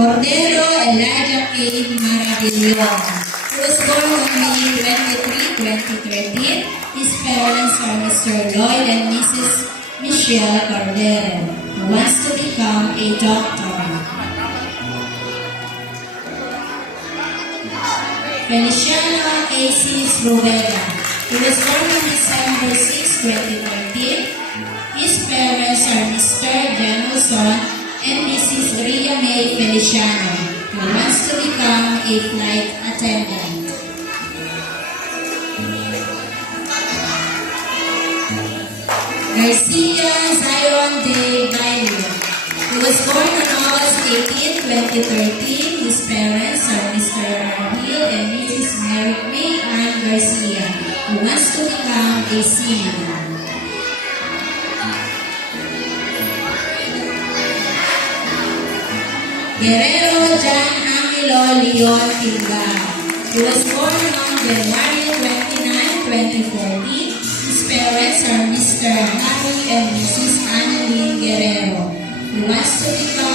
Cordero Elijah K. Maravillon. He was born on May 23, 2013. His parents are Mr. Lloyd and Mrs. Michelle Cordero, who wants to become a doctor. Feliciano Aces Rueda. He was born on December 6, 2013. His parents are Mr. Janelson and Mrs. Ria May Feliciano, who wants to become a flight attendant. Garcia Zion de Gailio. He was born on August 18, 2013. His parents are Mr. Arhil and Mrs. Mary May Ann Garcia, who wants to become a singer. Guerrero John Angelo Leon Tilga. He was born on January 29, 2014. His parents are Mr. Harry and Mrs. Annalyn Guerrero, who wants to become